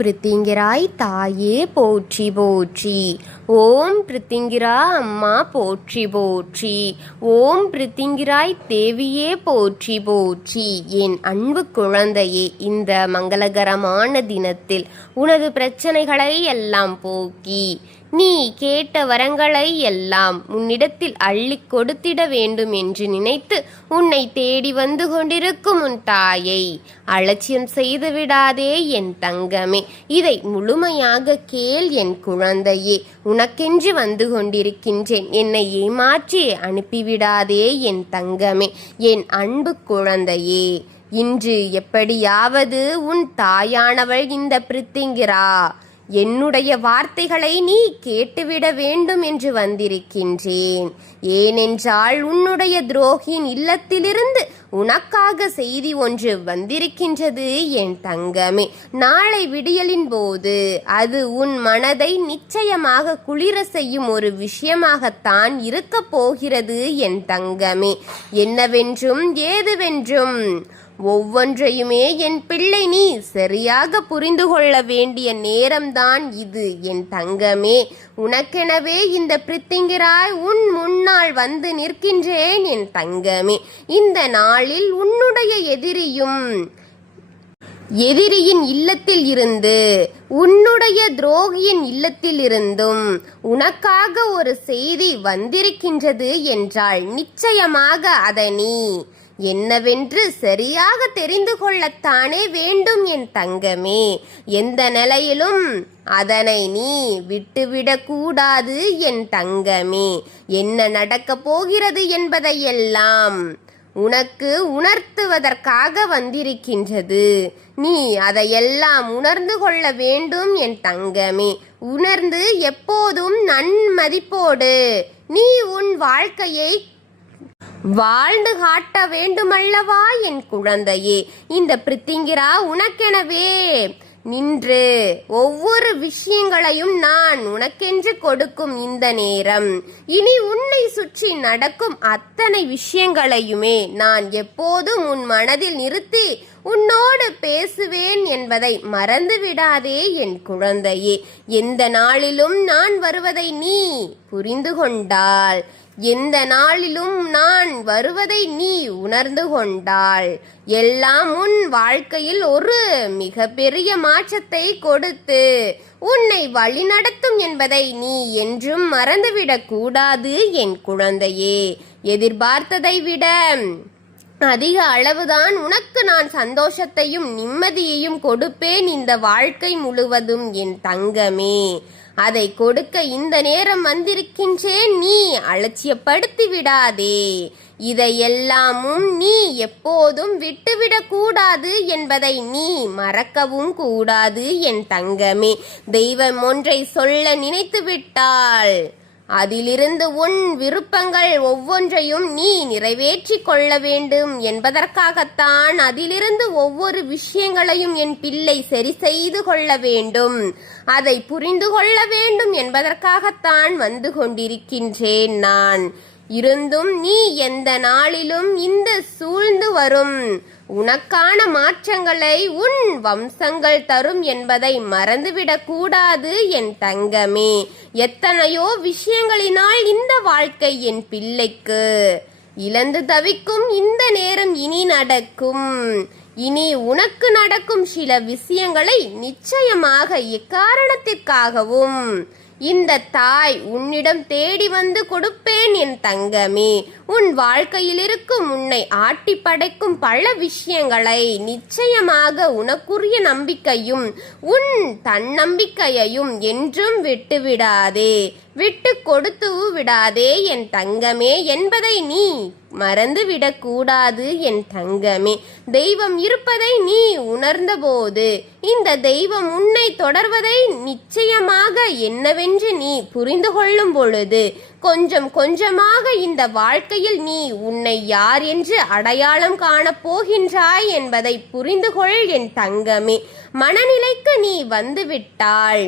பிரித்திங்கிராய் தாயே போற்றி போற்றி. ஓம் பிரித்திங்கிரா அம்மா போற்றி போற்றி. ஓம் பிரித்திங்கிராய் தேவியே போற்றி போற்றி. என் அன்பு குழந்தையே, இந்த மங்களகரமான தினத்தில் உனது பிரச்சனைகளை எல்லாம் போக்கி நீ கேட்ட வரங்களை எல்லாம் உன்னிடத்தில் அள்ளி கொடுத்திட வேண்டும் என்று நினைத்து உன்னை தேடி வந்து கொண்டிருக்கும் உன் தாயை அலட்சியம் செய்து விடாதே என் தங்கமே. இதை முழுமையாக கேள் என் குழந்தையே. உனக்கென்று வந்து கொண்டிருக்கின்றேன், என்னை ஏமாற்றி அனுப்பிவிடாதே என் தங்கமே, என் அன்பு குழந்தையே. இன்று எப்படியாவது உன் தாயானவள் இந்த பிரித்திங்கிரா என்னுடைய வார்த்தைகளை நீ கேட்டுவிட வேண்டும் என்று வந்திருக்கின்றேன். ஏனென்றால் உன்னுடைய துரோகியின் இல்லத்திலிருந்து உனக்காக செய்தி ஒன்று வந்திருக்கின்றது என் தங்கமே. நாளை விடியலின் போது அது உன் மனதை நிச்சயமாக குளிர செய்யும் ஒரு விஷயமாகத்தான் இருக்க போகிறது என் தங்கமே. என்னவென்றும் ஏதுவென்றும் ஒவ்வொன்றையுமே என் பிள்ளை நீ சரியாக புரிந்து கொள்ள வேண்டிய நேரம்தான் இது என் தங்கமே. உனக்கெனவே இந்த பிரித்திங்கிராய் உன் முன்னால் வந்து நிற்கின்றேன் என் தங்கமே. இந்த நாளில் உன்னுடைய எதிரியின் இல்லத்தில் இருந்து உன்னுடைய துரோகியின் இல்லத்தில் இருந்தும் உனக்காக ஒரு செய்தி வந்திருக்கின்றது என்றால் நிச்சயமாக அதை நீ என்னவென்று சரியாக தெரிந்து கொள்ளத்தானே வேண்டும் என் தங்கமே. எந்த நிலையிலும் அதனை நீ விட்டுவிடக்கூடாது என் தங்கமே. என்ன நடக்கப் போகிறது என்பதையெல்லாம் உனக்கு உணர்த்துவதற்காக வந்திருக்கின்றது. நீ அதையெல்லாம் உணர்ந்து கொள்ள வேண்டும் என் தங்கமே. உணர்ந்து எப்போதும் நன்மதிப்போடு நீ உன் வாழ்க்கையை வாழ்ந்து காட்ட வேண்டுமல்லவா என் குழந்தையே. இந்த பிரித்திங்கிரா உனக்கெனவே நின்று ஒவ்வொரு விஷயங்களையும் நான் உனக்கென்று கொடுக்கும் இந்த நேரம், இனி உன்னை சுற்றி நடக்கும் அத்தனை விஷயங்களையுமே நான் எப்போதும் உன் மனதில் நிறுத்தி உன்னோடு பேசுவேன் என்பதை மறந்து விடாதே என் குழந்தையே. எந்த நாளிலும் நான் வருவதை நீ புரிந்து கொண்டால், எந்த நாளிலும் நான் வருவதை நீ உணர்ந்து கொண்டாள், எல்லாம் உன் வாழ்க்கையில் ஒரு மிகப்பெரிய மாற்றத்தை கொடுத்து உன்னை வழிநடத்தும் என்பதை நீ என்றும் மறந்துவிடக் கூடாது என் குழந்தையே. எதிர்பார்த்ததை விட அதிக அளவுதான் உனக்கு நான் சந்தோஷத்தையும் நிம்மதியையும் கொடுப்பேன் இந்த வாழ்க்கை முழுவதும் என் தங்கமே. அதை கொடுக்க இந்த நேரம் வந்திருக்கின்றேன், நீ அலட்சியப்படுத்தி விடாதே. இதையெல்லாமும் நீ எப்போதும் விட்டுவிடக் கூடாது என்பதை நீ மறக்கவும் கூடாது என் தங்கமே. தெய்வம் ஒன்றை சொல்ல நினைத்து விட்டால் அதிலிருந்து உன் விருப்பங்கள் ஒவ்வொன்றையும் நீ நிறைவேற்றி கொள்ள வேண்டும் என்பதற்காகத்தான், அதிலிருந்து ஒவ்வொரு விஷயங்களையும் என் பிள்ளை சரி செய்து கொள்ள வேண்டும், அதை புரிந்து கொள்ள வேண்டும் என்பதற்காகத்தான் வந்து கொண்டிருக்கின்றேன் நான். இருந்தும் நீ எந்த நாளிலும் இந்த சூழ்ந்து வரும் உனக்கான மாற்றங்களை உன் வம்சங்கள் தரும் என்பதை மறந்துவிடக் கூடாது என் தங்கமே. எத்தனையோ விஷயங்களினால் இந்த வாழ்க்கை என் பிள்ளைக்கு இழந்து தவிக்கும் இந்த நேரம் இனி நடக்கும். இனி உனக்கு நடக்கும் சில விஷயங்களை நிச்சயமாக எக்காரணத்திற்காகவும் இந்த தாய் உன்னிடம் தேடி வந்து கொடுப்பேன் என் தங்கமே. உன் வாழ்க்கையில் இருக்கும் உன்னை ஆட்டி படைக்கும் பல விஷயங்களை நிச்சயமாக உனக்குரிய நம்பிக்கையும் உன் தன்னம்பிக்கையையும் என்றும் விட்டுவிடாதே, விட்டு கொடுத்து விடாதே என் தங்கமே என்பதை நீ மறந்து விடக்கூடாது என் தங்கமே. தெய்வம் இருப்பதை நீ உணர்ந்தபோது இந்த தெய்வம் உன்னை தொடர்வதை நிச்சயமாக என்னவென்று நீ புரிந்து கொள்ளும் பொழுது கொஞ்சம் கொஞ்சமாக இந்த வாழ்க்கையில் நீ உன்னை யார் என்று அடையாளம் காணப் போகின்றாய் என்பதை புரிந்து கொள் என் தங்கமே. மனநிலைக்கு நீ வந்துவிட்டாள்.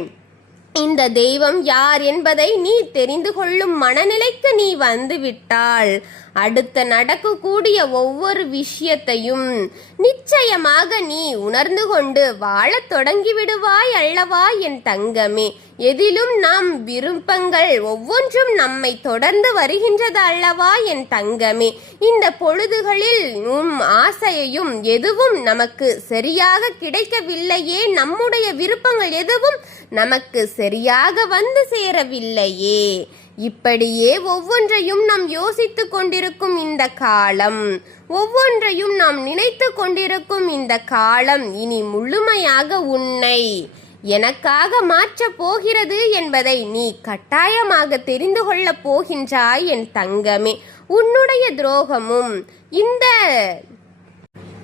இந்த தெய்வம் யார் என்பதை நீ தெரிந்து கொள்ளும் மனநிலைக்கு நீ வந்து விட்டால் அடுத்த நடக்கக்கூடிய ஒவ்வொரு விஷயத்தையும் நிச்சயமாக நீ உணர்ந்து கொண்டு வாழத் தொடங்கி விடுவாய் அல்லவா என் தங்கமே. எதிலும் நாம் விருப்பங்கள் ஒவ்வொன்றும் நம்மை தொடர்ந்து வருகின்றது அல்லவா என் தங்கமே. இந்த பொழுதுகளில் ஆசையையும் எதுவும் நமக்கு சரியாக கிடைக்கவில்லையே, நம்முடைய விருப்பங்கள் எதுவும் நமக்கு சரியாக வந்து சேரவில்லையே. இப்படியே ஒவ்வொன்றையும் நாம் யோசித்து கொண்டிருக்கும் இந்த காலம், ஒவ்வொன்றையும் நாம் நினைத்து கொண்டிருக்கும் இந்த காலம் இனி முழுமையாக உன்னை எனக்காக மாற்றப் போகிறது என்பதை நீ கட்டாயமாக தெரிந்து கொள்ளப் போகின்றாய் என் தங்கமே. உன்னுடைய துரோகமும் இந்த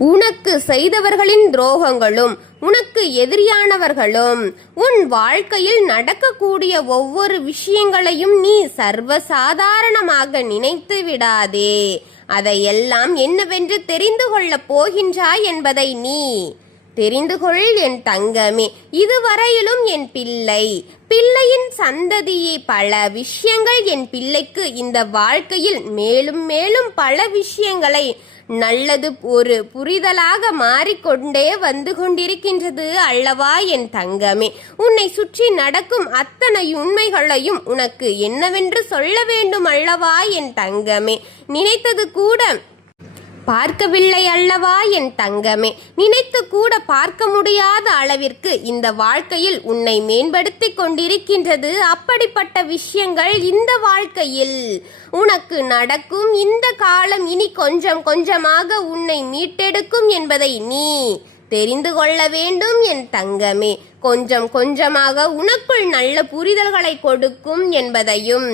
உனக்கு செய்தவர்களின் துரோகங்களும் உனக்கு எதிரியானவர்களும் உன் வாழ்க்கையில் நடக்கக்கூடிய ஒவ்வொரு விஷயங்களையும் நீ சர்வசாதாரணமாக நினைத்து விடாதே. அதையெல்லாம் என்னவென்று தெரிந்து கொள்ளப் போகின்றாய் என்பதை நீ தெரிந்து கொள் என் தங்கமே. இதுவரையிலும் என் பிள்ளையின் சந்ததியை பல விஷயங்கள் என் பிள்ளைக்கு இந்த வாழ்க்கையில் மேலும் மேலும் பல விஷயங்களை நல்லது ஒரு புரிதலாக மாறிக்கொண்டே வந்து கொண்டிருக்கின்றது அல்லவா என் தங்கமே. உன்னை சுற்றி நடக்கும் அத்தனை உண்மைகளையும் உனக்கு என்னவென்று சொல்ல வேண்டும் அல்லவா என் தங்கமே. நினைத்தது கூட பார்க்கவில்லை அல்லவா என் தங்கமே. நினைத்து கூட பார்க்க முடியாத அளவிற்கு இந்த வாழ்க்கையில் உன்னை மேம்படுத்தி கொண்டிருக்கின்றது. அப்படிப்பட்ட விஷயங்கள் இந்த வாழ்க்கையில் உனக்கு நடக்கும். இந்த காலம் இனி கொஞ்சம் கொஞ்சமாக உன்னை மீட்டெடுக்கும் என்பதை நீ தெரிந்து கொள்ள வேண்டும் என் தங்கமே. கொஞ்சம் கொஞ்சமாக உனக்குள் நல்ல புரிதல்களை கொடுக்கும் என்பதையும்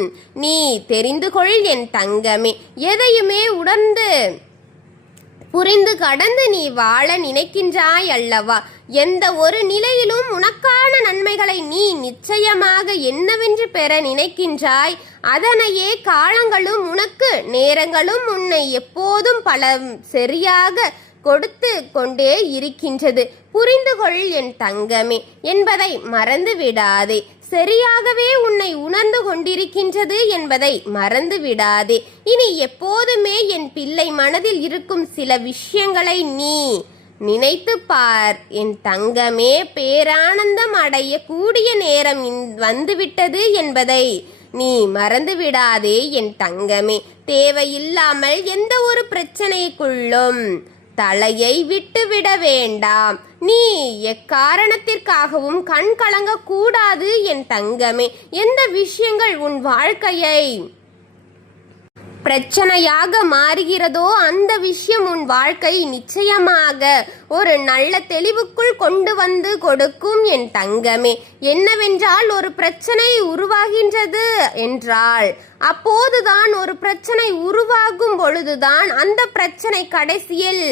நீ தெரிந்து கொள் என் தங்கமே. எதையுமே உணர்ந்து புரிந்து கடந்து நீ வாழ நினைக்கின்றாய் அல்லவா. எந்த ஒரு நிலையிலும் உனக்கான நன்மைகளை நீ நிச்சயமாக என்னவென்று பெற நினைக்கின்றாய். அதனையே காலங்களும் உனக்கு நேரங்களும் உன்னை எப்போதும் பல சரியாக கொடுத்து கொண்டே இருக்கின்றது. புரிந்து கொள் என் தங்கமே என்பதை மறந்து விடாதே. சரியாகவே உன்னை உணர்ந்து கொண்டிருக்கின்றது என்பதை மறந்து விடாதே. இனி எப்போதுமே என் பிள்ளை மனதில் இருக்கும் சில விஷயங்களை நீ நினைத்து பார் என் தங்கமே. பேரானந்தம் அடைய கூடிய நேரம் வந்துவிட்டது என்பதை நீ மறந்து விடாதே என் தங்கமே. தேவையில்லாமல் எந்த ஒரு பிரச்சனைக்குள்ளும் தலையை விட்டுவிட வேண்டாம். நீ எக்காரணத்திற்காகவும் கண் கலங்க கூடாது என் தங்கமே. எந்த விஷயங்கள் உன் வாழ்க்கையை பிரச்சனையாக மாறுகிறதோ அந்த விஷயம் உன் வாழ்க்கை நிச்சயமாக ஒரு நல்ல தெளிவுக்குள் கொண்டு வந்து கொடுக்கும் என் தங்கமே. என்னவென்றால் ஒரு பிரச்சனை உருவாகின்றது என்றால் அப்போதுதான் ஒரு பிரச்சனை உருவாகும் பொழுதுதான் அந்த பிரச்சனை கடைசியில்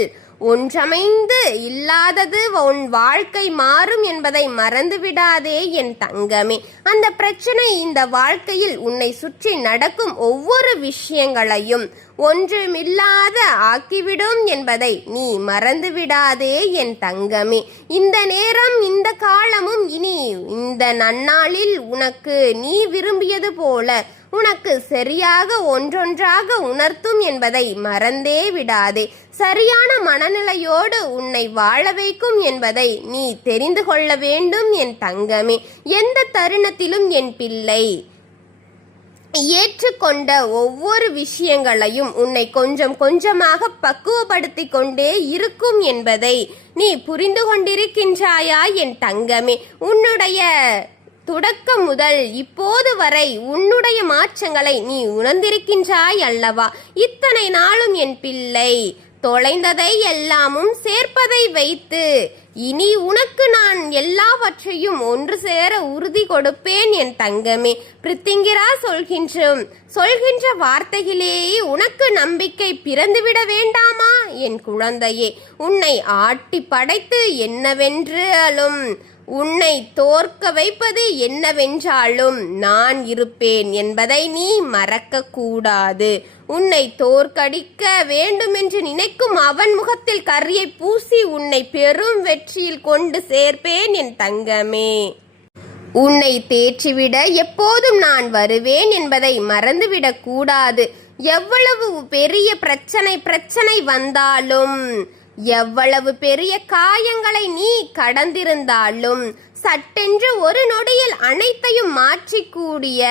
ஒன்றமைந்து இல்லாதது உன் வாழ்க்கை மாறும் என்பதை மறந்துவிடாதே என் தங்கமே. அந்த பிரச்சனை இந்த வாழ்க்கையில் உன்னை சுற்றி நடக்கும் ஒவ்வொரு விஷயங்களையும் ஒன்றுமில்லாத ஆக்கிவிடும் என்பதை நீ மறந்துவிடாதே என் தங்கமே. இந்த நேரம் இந்த காலமும் இனி இந்த நன்னாளில் உனக்கு நீ விரும்பியது போல உனக்கு சரியாக ஒன்றொன்றாக உணர்த்தும் என்பதை மறந்தே விடாதே. சரியான மனநிலையோடு உன்னை வாழ வைக்கும் என்பதை நீ தெரிந்து கொள்ள வேண்டும் என் தங்கமே. எந்த தருணத்திலும் என் பிள்ளை ஏற்றுக்கொண்ட ஒவ்வொரு விஷயங்களையும் உன்னை கொஞ்சம் கொஞ்சமாக பக்குவப்படுத்தி கொண்டே இருக்கும் என்பதை நீ புரிந்து கொண்டிருக்கின்றாயா என் தங்கமே. உன்னுடைய தொடக்கம் முதல் இப்போது வரை உன்னுடைய மாற்றங்களை நீ உணர்ந்திருக்கின்றாய் அல்லவா. இத்தனை நாளும் என் பிள்ளை தொலைந்ததை எல்லாமும் சேர்ப்பதை வைத்து இனி உனக்கு நான் எல்லாவற்றையும் ஒன்று சேர உறுதி கொடுப்பேன் என் தங்கமே. பிரித்திங்கிரா சொல்கின்ற வார்த்தையிலேயே உனக்கு நம்பிக்கை பிறந்துவிட வேண்டாமா என் குழந்தையே. உன்னை ஆட்டி படைத்து என்னவென்றாலும் உன்னை தோற்க வைப்பது என்னவென்றாலும் நான் இருப்பேன் என்பதை நீ மறக்க கூடாது. உன்னை தோற்கடிக்க வேண்டுமென்று நினைக்கும் அவன் முகத்தில் கரியை பூசி உன்னை பெரும் வெற்றியில் கொண்டு சேர்ப்பேன் என் தங்கமே. உன்னை தேற்றிவிட எப்போதும் நான் வருவேன் என்பதை மறந்துவிடக் கூடாது. எவ்வளவு பெரிய பிரச்சனை வந்தாலும், எவ்வளவு பெரிய காயங்களை நீ கடந்திருந்தாலும், சட்டென்று ஒரு நொடியில் அனைத்தையும் மாற்றிக்கூடிய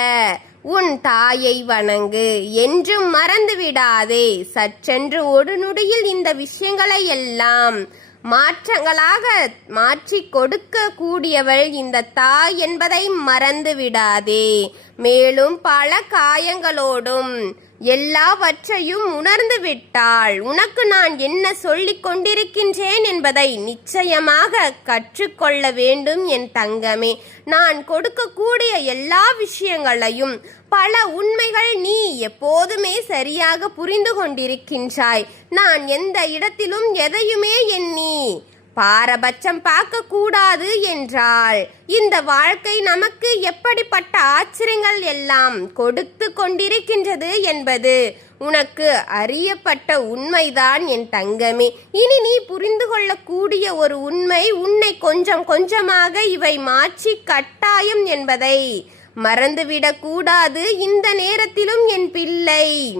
உன் தாயை வணங்கு. என்றும் மறந்து விடாதே. சற்றென்று ஒரு நொடியில் இந்த விஷயங்களை எல்லாம் மாற்றங்களாக மாற்றி கொடுக்க கூடியவள் இந்த தாய் என்பதை மறந்து விடாதே. மேலும் பல காயங்களோடும் எல்லாவற்றையும் உணர்ந்து விட்டாள். உனக்கு நான் என்ன சொல்லிக் கொண்டிருக்கின்றேன் என்பதை நிச்சயமாக கற்றுக்கொள்ள வேண்டும் என் தங்கமே. நான் கொடுக்கக்கூடிய எல்லா விஷயங்களையும், பல உண்மைகள் நீ எப்போதுமே சரியாக புரிந்து கொண்டிருக்கின்றாய். நான் எந்த இடத்திலும் எதையுமே எண்ணி பாரபட்சம் பார்க்க கூடாது என்றால் இந்த வாழ்க்கை நமக்கு எப்படிப்பட்ட ஆச்சரியங்கள் எல்லாம் கொடுத்து கொண்டிருக்கின்றது என்பது உனக்கு அறியப்பட்ட உண்மைதான் என் தங்கமே. இனி நீ புரிந்து கொள்ளக்கூடிய ஒரு உண்மை, உன்னை கொஞ்சம் கொஞ்சமாக இவை மாற்றி கட்டாயம் என்பதை மறந்துவிடக் கூடாது. இந்த நேரத்திலும் என் பிள்ளை,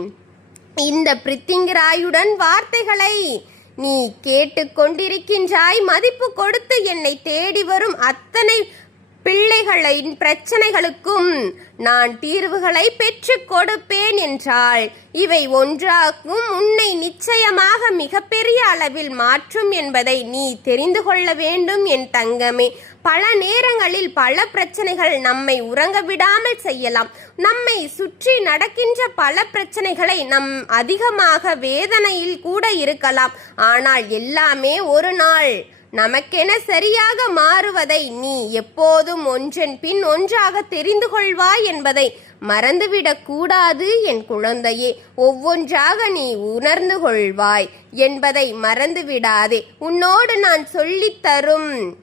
இந்த பிரித்திங்கராயுடன் வார்த்தைகளை நீ கேட்டுக்கொண்டிருக்கின்றாய். மதிப்பு கொடுத்து என்னை தேடி வரும் அத்தனை பிள்ளைகளின் பிரச்சனைகளுக்கும் நான் தீர்வுகளை பெற்று கொடுப்பேன் என்றால் இவை ஒன்றாகும் உன்னை நிச்சயமாக மிகப்பெரிய அளவில் மாற்றும் என்பதை நீ தெரிந்து கொள்ள வேண்டும் என் தங்கமே. பல நேரங்களில் பல பிரச்சனைகள் நம்மை உறங்க விடாமல் செய்யலாம். நம்மை சுற்றி நடக்கின்ற பல பிரச்சனைகளை நம் அதிகமாக வேதனையில் கூட இருக்கலாம். ஆனால் எல்லாமே ஒரு நாள் நமக்கென சரியாக மாறுவதை நீ எப்போதும் ஒன்றன் பின் ஒன்றாக தெரிந்து கொள்வாய் என்பதை மறந்துவிடக் கூடாது என் குழந்தையே. ஒவ்வொன்றாக நீ உணர்ந்து கொள்வாய் என்பதை மறந்துவிடாதே. உன்னோடு நான் சொல்லித் தரும்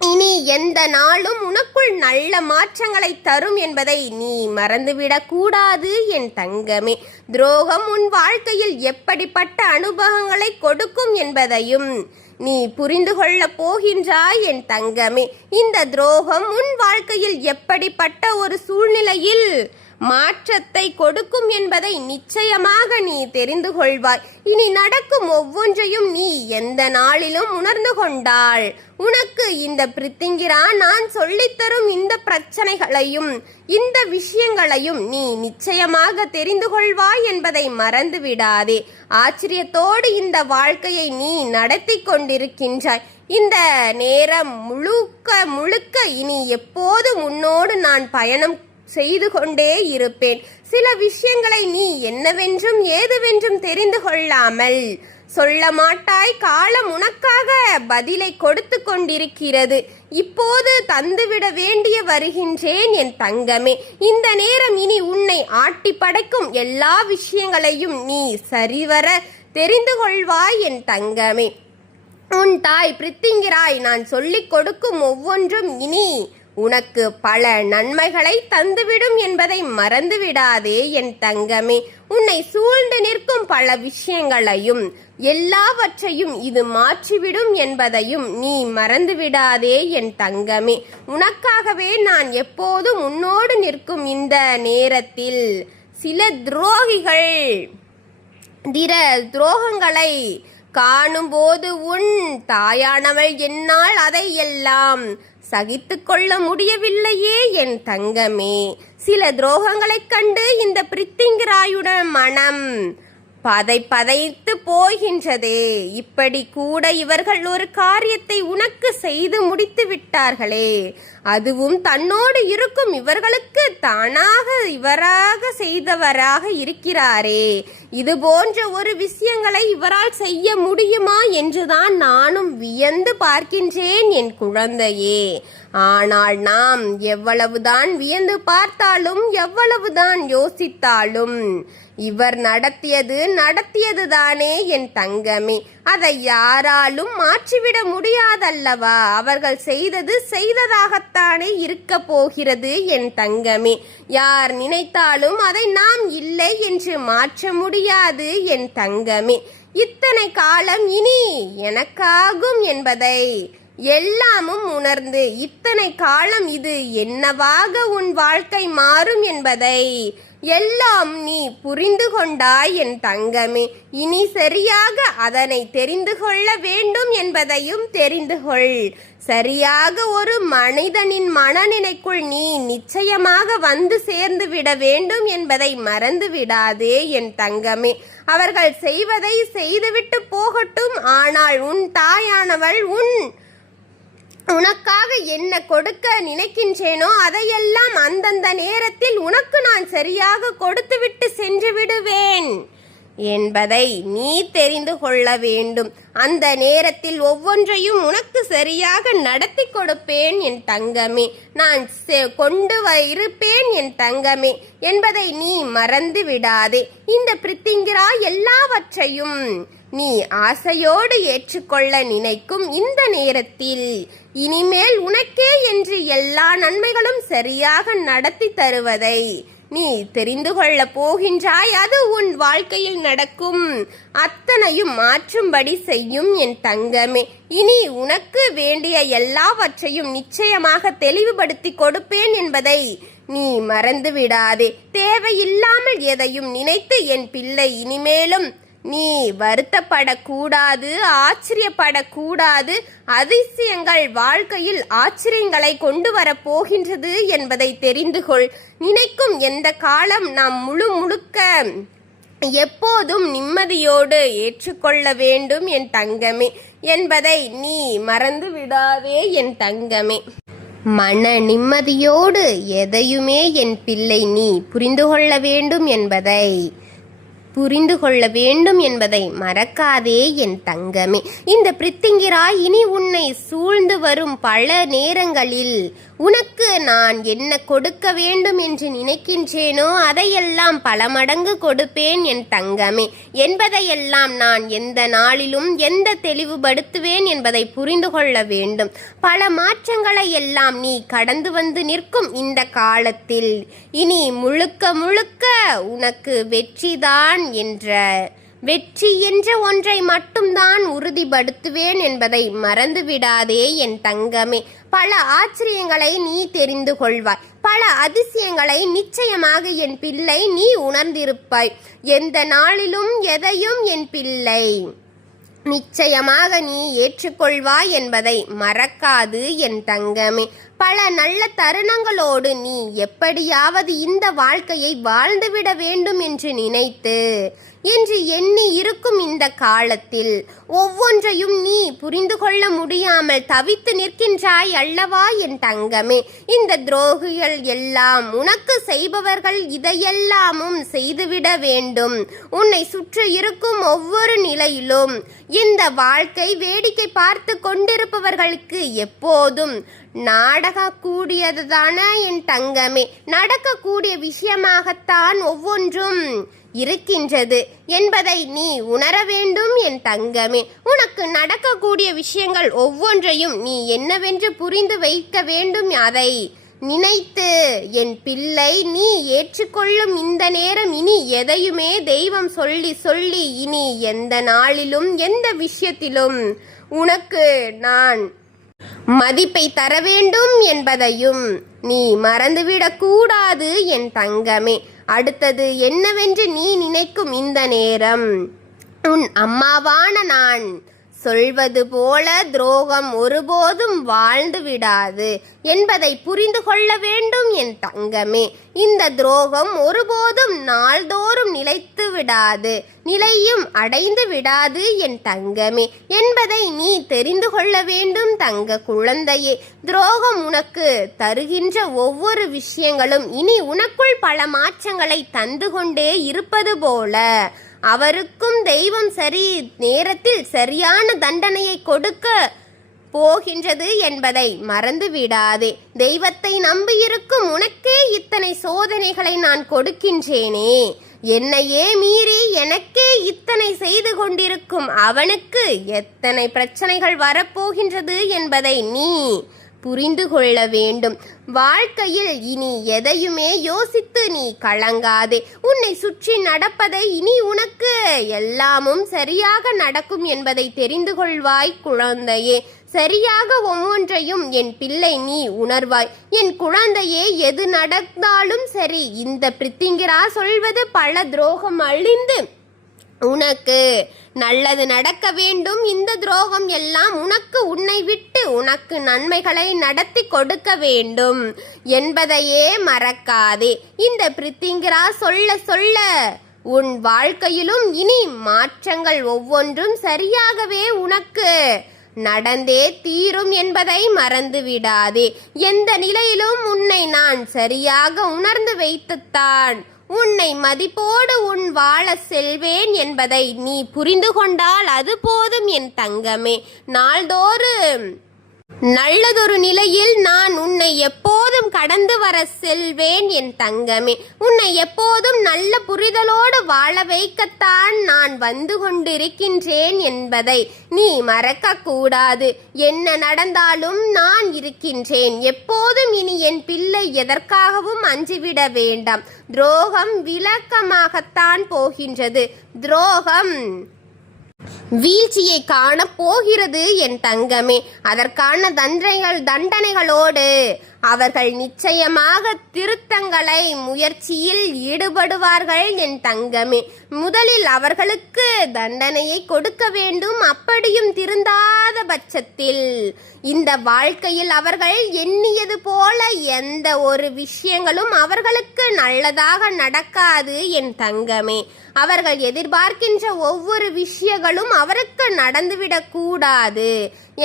இனி எந்த நாளும் உனக்குள் நல்ல மாற்றங்களை தரும் என்பதை நீ மறந்துவிடக் கூடாது என் தங்கமே. துரோகம் உன் வாழ்க்கையில் எப்படிப்பட்ட அனுபவங்களை கொடுக்கும் என்பதையும் நீ புரிந்து கொள்ள போகின்றாய் என் தங்கமே. இந்த துரோகம் உன் வாழ்க்கையில் எப்படிப்பட்ட ஒரு சூழ்நிலையில் மாற்றத்தை கொடுக்கும் என்பதை நிச்சயமாக நீ தெரிந்து கொள்வாய். இனி நடக்கும் ஒவ்வொன்றையும் நீ எந்த நாளிலும் உணர்ந்து கொண்டாள் உனக்கு இந்த பிரித்திங்கிரா நான் சொல்லித்தரும் இந்த பிரச்சனைகளையும் இந்த விஷயங்களையும் நீ நிச்சயமாக தெரிந்து கொள்வாய் என்பதை மறந்து விடாதே. ஆச்சரியத்தோடு இந்த வாழ்க்கையை நீ நடத்தி கொண்டிருக்கின்றாய். இந்த நேரம் முழுக்க இனி எப்போதும் உன்னோடு நான் பயணம் செய்து கொண்டே இருப்பேன். சில விஷயங்களை நீ என்னவென்றும் ஏதுவென்றும் தெரிந்து கொள்ளாமல் சொல்ல மாட்டாய். காலம் உனக்காக பதிலை கொடுத்து கொண்டிருக்கிறது. இப்போது தந்துவிட வேண்டிய வருகின்றேன் என் தங்கமே. இந்த நேரம் இனி உன்னை ஆட்டி படைக்கும் எல்லா விஷயங்களையும் நீ சரிவர தெரிந்து கொள்வாய் என் தங்கமே. உன் தாய் பிரித்திங்கிராய் நான் சொல்லிக் கொடுக்கும் ஒவ்வொன்றும் இனி உனக்கு பல நன்மைகளை தந்துவிடும் என்பதை மறந்துவிடாதே என் தங்கமே. உன்னை சூழ்ந்து நிற்கும் பல விஷயங்களையும் எல்லாவற்றையும் இது மாற்றிவிடும் என்பதையும் நீ மறந்துவிடாதே என் தங்கமே. உனக்காகவே நான் எப்போதும் உன்னோடு நிற்கும் இந்த நேரத்தில் சில துரோகங்களை காணும்போது உன் தாயானவள் என்னால் அதை எல்லாம் சகித்து கொள்ள முடியவில்லையே என் தங்கமே. சில துரோகங்களைக் கண்டு இந்த பிரித்திங்கிராயுடன் மனம் பதைத்து போகின்றதே. இப்படி கூட இவர்கள் ஒரு காரியத்தை உனக்கு செய்து முடித்து விட்டார்களே, அதுவும் தன்னோடு இருக்கும் இவர்களுக்கு தானாக இவராக செய்தவராக இருக்கிறாரே. இது போன்ற ஒரு விஷயங்களை இவரால் செய்ய முடியுமா என்றுதான் நானும் வியந்து பார்க்கின்றேன் என் குழந்தையே. ஆனால் நாம் எவ்வளவுதான் வியந்து பார்த்தாலும் எவ்வளவுதான் யோசித்தாலும் இவர் நடத்தியதுதானே என் தங்கமே. அதை யாராலும் மாற்றிவிட முடியாதல்லவா? அவர்கள் செய்ததாகத்தானே இருக்க போகிறது என் தங்கமே. யார் நினைத்தாலும் அதை நாம் இல்லை என்று மாற்ற முடியாது என் தங்கமே. இத்தனை காலம் இனி எனக்காகும் என்பதை எல்லாமும் உணர்ந்து இத்தனை காலம் இது என்னவாக உன் வாழ்க்கை மாறும் என்பதை எல்லாம் நீ புரிந்து கொண்டாய் என் தங்கமே. இனி சரியாக அதனை தெரிந்து கொள்ள வேண்டும் என்பதையும் தெரிந்து கொள். சரியாக ஒரு மனிதனின் மனநிலைக்குள் நீ நிச்சயமாக வந்து சேர்ந்து விட வேண்டும் என்பதை மறந்து விடாதே என் தங்கமே. அவர்கள் செய்வதை செய்துவிட்டு போகட்டும். ஆனால் உன் தாயானவள் உனக்காக என்ன கொடுக்க நினைக்கின்றேனோ அதையெல்லாம் அந்தந்த நேரத்தில் உனக்கு நான் சரியாக கொடுத்துவிட்டு சென்று விடுவேன் என்பதை நீ தெரிந்து கொள்ள வேண்டும். அந்த நேரத்தில் ஒவ்வொன்றையும் உனக்கு சரியாக நடத்தி கொடுப்பேன் என் தங்கமே. நான் கொண்டு இருப்பேன் என் தங்கமே என்பதை நீ மறந்து விடாதே. இந்த பிரித்திங்கிரா எல்லாவற்றையும் நீ ஆசையோடு ஏற்றுக்கொள்ள நினைக்கும் இந்த நேரத்தில் இனிமேல் உனக்கே என்று எல்லா நன்மைகளும் சரியாக நடத்தி தருவதை நீ தெரிந்து கொள்ள போகின்றாய். அது உன் வாழ்க்கையில் நடக்கும் அத்தனையும் மாற்றும்படி செய்யும் என் தங்கமே. இனி உனக்கு வேண்டிய எல்லாவற்றையும் நிச்சயமாக தெளிவுபடுத்தி கொடுப்பேன் என்பதை நீ மறந்து விடாதே. தேவையில்லாமல் எதையும் நினைத்து என் பிள்ளை இனிமேலும் நீ வருத்தப்படக்கூடாது, ஆச்சரியப்படக்கூடாது. அதிசயங்கள் வாழ்க்கையில் ஆச்சரியங்களை கொண்டு வரப்போகின்றது என்பதை தெரிந்து கொள். நினைக்கும் எந்த காலம் நாம் முழுக்க எப்போதும் நிம்மதியோடு ஏற்றுக்கொள்ள வேண்டும் என் தங்கமே என்பதை நீ மறந்து விடாதே என் தங்கமே. மன நிம்மதியோடு எதையுமே என் பிள்ளை நீ புரிந்து கொள்ள வேண்டும் என்பதை மறக்காதே என் தங்கமே. இந்த பிரித்திங்கிரா இனி உன்னை சூழ்ந்து வரும் பல நேரங்களில் உனக்கு நான் என்ன கொடுக்க வேண்டும் என்று நினைக்கின்றேனோ அதையெல்லாம் பல மடங்கு கொடுப்பேன் என் தங்கமே என்பதையெல்லாம் நான் எந்த நாளிலும் எந்த தெளிவுபடுத்துவேன் என்பதை புரிந்து கொள்ள வேண்டும். பல மாற்றங்களை எல்லாம் நீ கடந்து வந்து நிற்கும் இந்த காலத்தில் இனி முழுக்க உனக்கு வெற்றி என்ற ஒன்றை மட்டும்தான் உறுதிப்படுத்துவேன் என்பதை மறந்து விடாதே என் தங்கமே. பல ஆச்சரியங்களை நீ தெரிந்து கொள்வாய். பல அதிசயங்களை நிச்சயமாக என் பிள்ளை நீ உணர்ந்திருப்பாய். எந்த நாளிலும் எதையும் என் பிள்ளை நிச்சயமாக நீ ஏற்றுக்கொள்வாய் என்பதை மறக்காது என் தங்கமே. பல நல்ல தருணங்களோடு நீ எப்படியாவது இந்த வாழ்க்கையை வாழ்ந்துவிட வேண்டும் என்று நினைத்து என்று எண்ணி இருக்கும் இந்த காலத்தில் ஒவ்வொன்றையும் நீ புரிந்து கொள்ள முடியாமல் தவித்து நிற்கின்றாய் அல்லவா என் தங்கமே. இந்த துரோகிகள் எல்லாம் உனக்கு செய்பவர்கள் இதையெல்லாமும் செய்துவிட வேண்டும். உன்னை சுற்றி இருக்கும் ஒவ்வொரு நிலையிலும் இந்த வாழ்க்கை வேடிக்கை பார்த்து கொண்டிருப்பவர்களுக்கு எப்போதும் நாடகக்கூடியதுதான என் தங்கமே. நடக்கக்கூடிய விஷயமாகத்தான் ஒவ்வொன்றும் இருக்கின்றது என்பதை நீ உணர வேண்டும் என் தங்கமே. உனக்கு நடக்கக்கூடிய விஷயங்கள் ஒவ்வொன்றையும் நீ என்னவென்று புரிந்து வைக்க வேண்டும். அதை நினைத்து என் பிள்ளை நீ ஏற்றுக்கொள்ளும் இந்த நேரம் இனி எதையுமே தெய்வம் சொல்லி இனி எந்த நாளிலும் எந்த விஷயத்திலும் உனக்கு நான் மதிப்பை தர வேண்டும் என்பதையும் நீ மறந்துவிடக்கூடாது என் தங்கமே. அடுத்தது என்னவென்று நீ நினைக்கும் இந்த நேரம் உன் அம்மாவான நான் சொல்வது போல துரோகம் ஒருபோதும் வாழ்ந்து விடாது என்பதை புரிந்து கொள்ள வேண்டும் என் தங்கமே. இந்த துரோகம் ஒருபோதும் நாள்தோறும் நிலைத்து விடாது, நிலையும் அடைந்து விடாது என் தங்கமே என்பதை நீ தெரிந்து கொள்ள வேண்டும் தங்க குழந்தையே. துரோகம் உனக்கு தருகின்ற ஒவ்வொரு விஷயங்களும் இனி உனக்குள் பல மாற்றங்களை தந்து கொண்டே இருப்பது போல அவருக்கும் தெய்வம் சரி நேரத்தில் சரியான தண்டனையை கொடுக்க போகின்றது என்பதை மறந்து விடாதே. தெய்வத்தை நம்பியிருக்கும் உனக்கே இத்தனை சோதனைகளை நான் கொடுக்கின்றேனே, என்னையே மீறி எனக்கே இத்தனை செய்து கொண்டிருக்கும் அவனுக்கு எத்தனை பிரச்சனைகள் வரப்போகின்றது என்பதை நீ புரிந்து கொள்ள வேண்டும். வாழ்க்கையில் இனி எதையுமே யோசித்து நீ கலங்காதே. உன்னை சுற்றி நடப்பதை இனி உனக்கு எல்லாமும் சரியாக நடக்கும் என்பதை தெரிந்து கொள்வாய் குழந்தையே. சரியாக ஒவ்வொன்றையும் என் பிள்ளை நீ உணர்வாய். என் குழந்தையே, எது நடந்தாலும் சரி, இந்த பிரித்திங்கிரா சொல்வது பல துரோகம் அழிந்து உனக்கு நல்லது நடக்க வேண்டும். இந்த துரோகம் எல்லாம் உனக்கு உன்னை விட்டு உனக்கு நன்மைகளை நடத்தி கொடுக்க வேண்டும் என்பதையே மறக்காதே. இந்த பிரித்திங்கிரா சொல்ல சொல்ல உன் வாழ்க்கையிலும் இனி மாற்றங்கள் ஒவ்வொன்றும் சரியாகவே உனக்கு நடந்தே தீரும் என்பதை மறந்து விடாதே. எந்த நிலையிலும் உன்னை நான் சரியாக உணர்ந்து வைத்துத்தான் உன்னை மதிப்போடு உன் வாழ செல்வேன் என்பதை நீ புரிந்து கொண்டால் அது போதும் என் தங்கமே. நாள்தோறும் நல்லதொரு நிலையில் நான் உன்னை எப்போதும் கடந்து வர செல்வேன் என் தங்கமே. உன்னை எப்போதும் நல்ல புரிதலோடு வாழ வைக்கத்தான் நான் வந்து கொண்டிருக்கின்றேன் என்பதை நீ மறக்க கூடாது. என்ன நடந்தாலும் நான் இருக்கின்றேன் எப்போதும். இனி என் பிள்ளை எதற்காகவும் அஞ்சிவிட வேண்டாம். துரோகம் விளக்கமாகத்தான் போகின்றது. துரோகம் வீழ்ச்சியை காண போகிறது என் தங்கமே. அதற்கான தண்டனைகளோடு அவர்கள் நிச்சயமாக திருத்தங்களை முயற்சியில் ஈடுபடுவார்கள் என் தங்கமே. முதலில் அவர்களுக்கு தண்டனையை கொடுக்க வேண்டும். அப்படியும் திருந்தாத பட்சத்தில் இந்த வாழ்க்கையில் அவர்கள் எண்ணியது போல எந்த ஒரு விஷயங்களும் அவர்களுக்கு நல்லதாக நடக்காது என் தங்கமே. அவர்கள் எதிர்பார்க்கின்ற ஒவ்வொரு விஷயங்களும் அவருக்கு நடந்துவிடக் கூடாது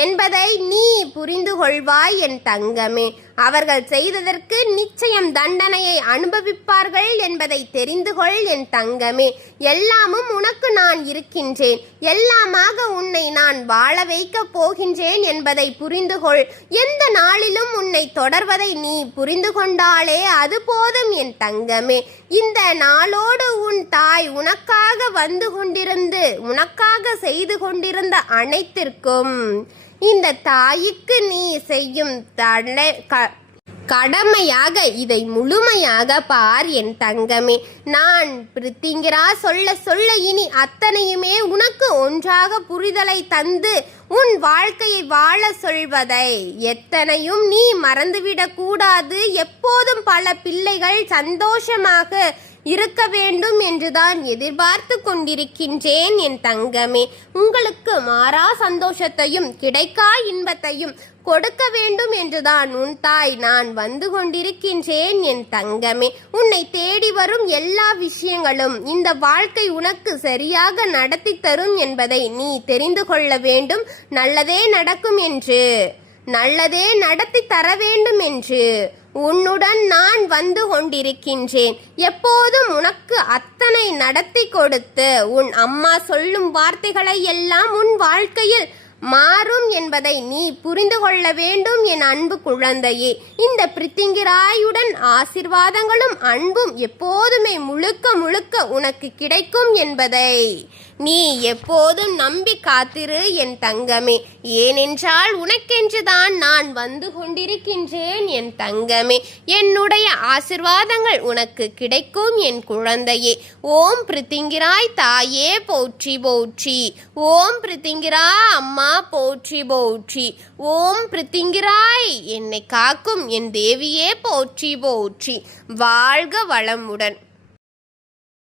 என்பதை நீ புரிந்து கொள்வாய் என் தங்கமே. அவர்கள் செய்ததற்கு நிச்சயம் தண்டனையை அனுபவிப்பார்கள் என்பதை தெரிந்து கொள் என் தங்கமே. எல்லாமும் உனக்கு நான் இருக்கின்றேன். எல்லாமாக உன்னை நான் வாழ வைக்க போகின்றேன் என்பதை புரிந்து கொள். எந்த நாளிலும் உன்னை தொடர்வதை நீ புரிந்து கொண்டாலே அது போதும் என் தங்கமே. இந்த நாளோடு உன் தாய் உனக்காக வந்து கொண்டிருந்து உனக்காக செய்து கொண்டிருந்த அனைத்திற்கும் இந்த தாய்க்கு நீ செய்யும் கடமையாக இதை முழுமையாக பார் என் தங்கமே. நான் பிரித்திங்கிரா சொல்ல சொல்ல இனி அத்தனையுமே உனக்கு ஒன்றாக புரிதலை தந்து உன் வாழ்க்கையை வாழ சொல்வதை எத்தனையும் நீ மறந்துவிடக் கூடாது. எப்போதும் பல பிள்ளைகள் சந்தோஷமாக இருக்க வேண்டும் என்றுதான் எதிர்பார்த்து கொண்டிருக்கின்றேன் என் தங்கமே. உங்களுக்கு மாறா சந்தோஷத்தையும் கிடைக்கா இன்பத்தையும் கொடுக்க வேண்டும் என்றுதான் உன் தாய் நான் வந்து கொண்டிருக்கின்றேன் என் தங்கமே. உன்னை தேடி வரும் எல்லா விஷயங்களும் இந்த வாழ்க்கை உனக்கு சரியாக நடத்தி தரும் என்பதை நீ தெரிந்து கொள்ள வேண்டும். நல்லதே நடக்கும் என்று, நல்லதே நடத்தி தர வேண்டும் என்று உன்னுடன் நான் வந்து கொண்டிருக்கின்றேன். எப்போதும் உனக்கு அத்தனை நடத்தி கொடுத்து உன் அம்மா சொல்லும் வார்த்தைகளை எல்லாம் உன் வாழ்க்கையில் மாறும் என்பதை நீ புரிந்து கொள்ள வேண்டும் என் அன்பு குழந்தையே. இந்த பிரித்திங்கிராயுடன் ஆசிர்வாதங்களும் அன்பும் எப்போதுமே முழுக்க முழுக்க உனக்கு கிடைக்கும் என்பதை நீ எப்போதும் நம்பி காத்திரு என் தங்கமே. ஏனென்றால் உனக்கென்றுதான் நான் வந்து கொண்டிருக்கின்றேன் என் தங்கமே. என்னுடைய ஆசிர்வாதங்கள் உனக்கு கிடைக்கும் என் குழந்தையே. ஓம் பிரித்திங்கிராய் தாயே போற்றி போற்றி. ஓம் பிரித்திங்கிரா அம்மா போற்றி போற்றி. ஓம் பிரித்திங்கிராய் என்னை காக்கும் என் தேவியே போற்றி போற்றி. வாழ்க வளமுடன்.